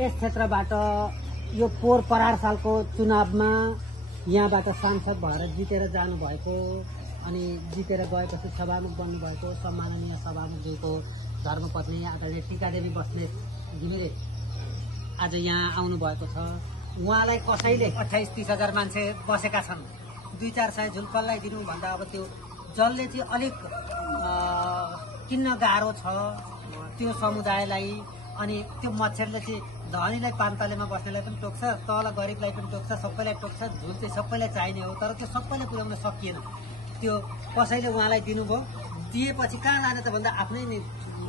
यस क्षेत्रबाट यो पोहोर परार सालको चुनावमा यहाँबाट सांसद भएर जितेर जानुभएको अनि जितेर गएपछि सभामुख बन्नुभएको सम्माननीय सभामुखज्यूको धर्मपत्नी आदरणीय टीकादेवी बस्नेत घिमिरे आज यहाँ आउनुभएको छ। उहाँलाई कसैले 28-30 हजार मान्छे बसेका छन्, 2-4 सय झुल्पललाई दिनुभन्दा अब त्यो जसले चाहिँ अलिक किन्न गाह्रो छ त्यो समुदायलाई, अनि त्यो मच्छरले चाहिँ धनीलाई पान्तलेमा बस्नेलाई पनि टोक्छ, तल गरिबलाई पनि टोक्छ, सबैलाई टोक्छ। झुल चाहिँ सबैलाई चाहिने हो, तर त्यो सबैलाई पुर्याउन सकिएन। त्यो कसैले उहाँलाई दिनुभयो, दिएपछि कहाँ लाने त भन्दा आफ्नै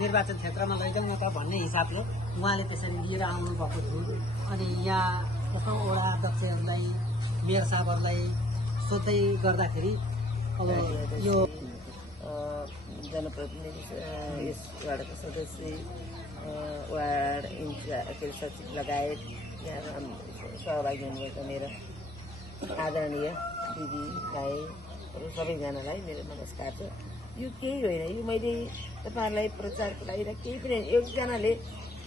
निर्वाचन क्षेत्रमा लैजाउँ न त भन्ने हिसाबले उहाँले त्यसरी लिएर आउनुभएको झुल। अनि यहाँ जस्तो वडा अध्यक्षहरूलाई, मेयर साहबहरूलाई सोध्दै गर्दाखेरि अब यो जनप्रतिनिधि, यस वार्डका सदस्य, वार्ड इन्चार्ज सचिव लगायत यहाँ सहभागी हुनुभएका मेरा आदरणीय दिदीभाइ सबैजनालाई मेरो नमस्कार छ। यो केही होइन, यो मैले तपाईँहरूलाई प्रचारको लागि र केही पनि एकजनाले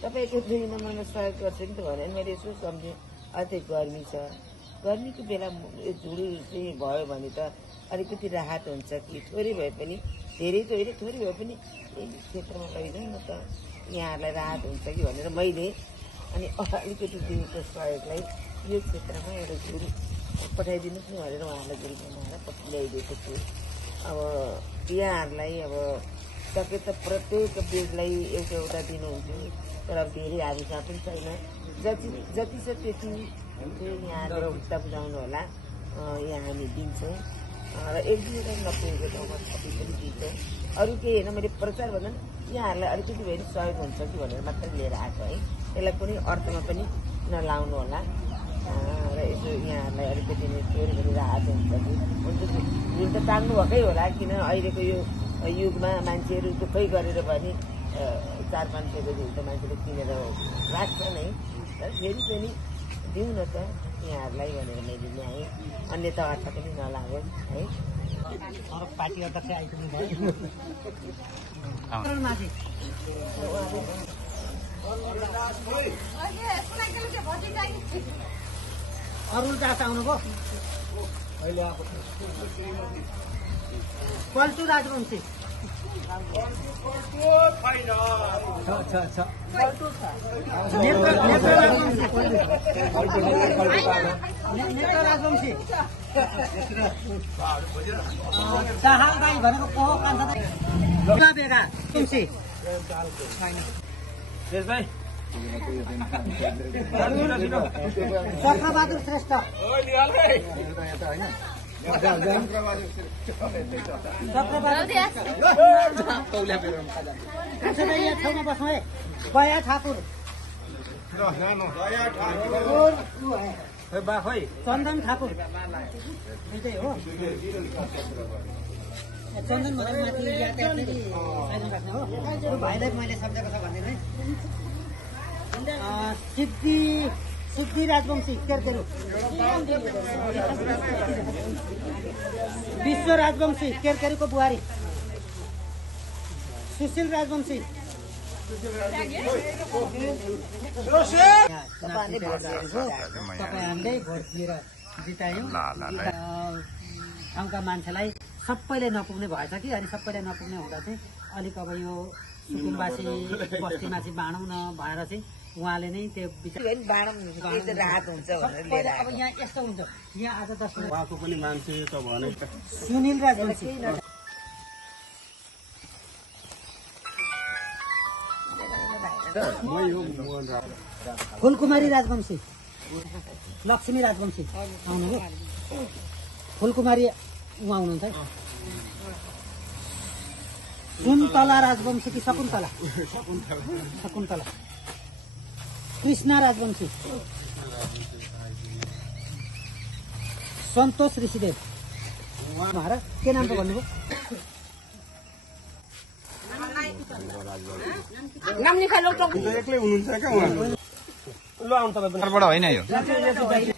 तपाईँको 2 नम्बरमा सहयोग गर्छ नि त भने मैले यसो सम्झेँ। अझै गर्मी छ, गर्मीको बेला यो झुल चाहिँ भयो भने त अलिकति राहत हुन्छ कि थोरै भए पनि, धेरै त होइन थोरै भए पनि यही क्षेत्रमा लैजाउँ न त यहाँहरूलाई राहत हुन्छ कि भनेर मैले अनि अलिकति दिएको सहयोगलाई यो क्षेत्रमा एउटा झुल पठाइदिनुहोस् न भनेर उहाँलाई झुल बनाएर ल्याइदिएको छु। अब यहाँहरूलाई अब सके त प्रत्येक बेडलाई एउटा एउटा दिनुहुन्थ्यो, तर अब धेरै हामीसँग पनि छैन। जति छ त्यति यहाँले खुट्टा बुझाउनु होला, यहाँ हामी दिन्छौँ र 1-2 नपुगेको ठाउँमा कति पनि दिन्छौँ। अरू केही होइन, मैले प्रचार भन्दा यहाँहरूलाई अलिकति भए पनि सहयोग हुन्छ कि भनेर मात्रै लिएर आएको है। यसलाई कुनै अर्थमा पनि नलाउनु होला र यसो यहाँहरूलाई अलिकति थोरै पनि राहत हुन्छ कि हुन्छ। झुल त टाङ्नु भएकै होला, किन अहिलेको यो युगमा मान्छेहरू दुःखै गरेर भने 4-5 सय झुल त मान्छेले किनेर राख्छ नै, तर फेरि पनि दिउँ न त यहाँहरूलाई भनेर मैले ल्याएँ। अन्यथा अर्थ पनि नलागोस् है। पार्टी अध्यक्ष आइपुग्नु भयो। अरुण दास आउनुभयो, पल्टु राजवंशी नेता राजवंशी चाहाल भाइ भनेको को हो? कान्छा बेगा तुलसी चक्रबहादुर श्रेष्ठ, यहाँ छेउमा बस्नु है। बया ठाकुर, चन्दन ठाकुर हो। चन्दन भनेर माथि राख्ने हो। त्यो भाइलाई मैले सम्झेको छ भन्दिनँ है। सिद्धि राजवंशी केरकेरु, विश्व राजवंशी केरकेरुको बुहारी, सुशील राजवंशी तपाईँहरूले भोट दिएर जितायौँ। ठाउँका मान्छेलाई सबैले नपुग्ने भएछ कि, अनि सबैले नपुग्ने हुँदा चाहिँ अलिक अब यो सुकुम्बासी बस्तीमा चाहिँ बाँडौँ न भनेर चाहिँ उहाँले नै त्यो राहत हुन्छ भनेर लिएर अब यहाँ यस्तो हुन्छ। यहाँ आज 10 उहाँको पनि मान्छे त भने सुनिल राजवंशी, फुलकुमारी राजवंशी, लक्ष्मी राजवंशी आउनुभयो। फुलकुमारी उहाँ हुनुहुन्छ। सुन्तला राजवंशी कि शकुन्तला? शकुन्तला। कृष्णा राजवंशी, सन्तोष ऋषिदेव महाराज के नाम पो भन्नुभयो? नाम निकाल्नु एक्लै हुनुहुन्छ क्या उहाँ? ल आउनु तपाईँ होइन यो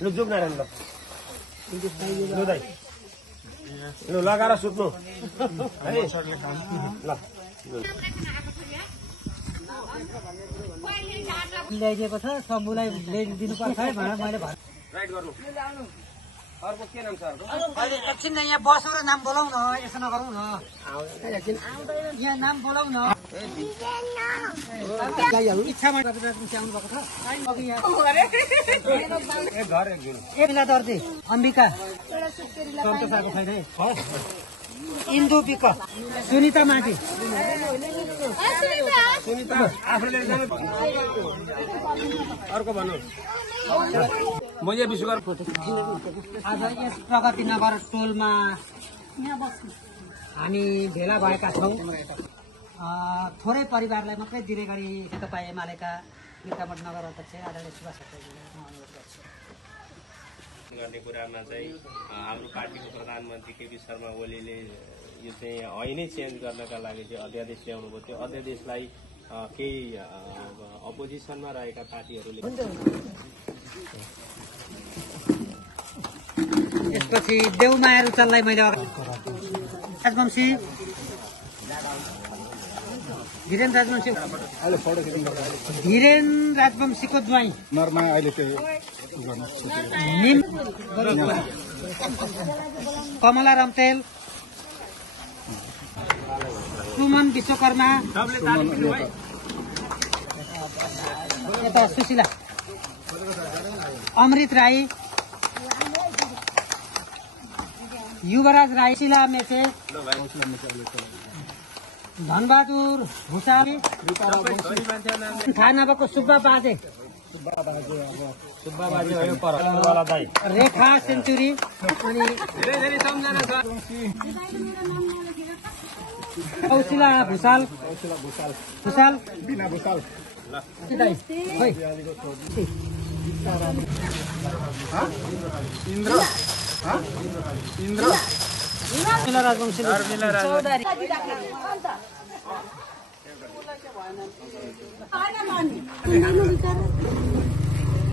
लु जुग नारायण ल दाइ लु लगाएर सुत्नु है ल ल्याइदिएको छ शम्भुलाई ल्याइदिनुपर्छ है भनेर मैले भने राइट गर्नु अर्को के नाम छ अर्को अहिले एकछिन न यहाँ बसौँ र नाम बोलाउँ न यसो नगरौँ न यहाँ नाम बोलाउँ न इच्छामा आउनु भएको छ अघि यहाँ एक घर एक जुन एक बेला दर्जी अम्बिका सन्तोषाको छैन है इन्दु विक सुनिता माटी सुनिता आफूले जानु अर्को भन्नु मैले विश्वकर आज यस प्रगति नगर टोलमा हामी भेला भएका छौँ थोरै परिवारलाई मात्रै दिने गरी नेकपा एमालेका मिर्कामोड नगर अध्यक्ष आदरणीय सुभाष छेत्रीजीलाई म अनुरोध गर्छु गर्ने कुरामा चाहिँ हाम्रो पार्टीको प्रधानमन्त्री केपी शर्मा ओलीले यो चाहिँ ऐनै चेन्ज गर्नका लागि चाहिँ अध्यादेश ल्याउनु भयो त्यो अध्यादेशलाई केही अपोजिसनमा रहेका पार्टीहरूले त्यसपछि देउमाया रुचललाई मैले राजवंशी धीरेन राजवंशी धीरेन राजवंशीको ज्वाइँ निम कमला रम्तेल सुमन विश्वकर्मा यता सुशीला अमृत राई युवराज राई शिला मेचे धनबहादुर भुषाल थाहा नभएको सुब्बा बाजे रेखा सेन्चुरी अनि कौशिला भुषाल भुषाल बिना भुषाल इन्द्र राजवंशी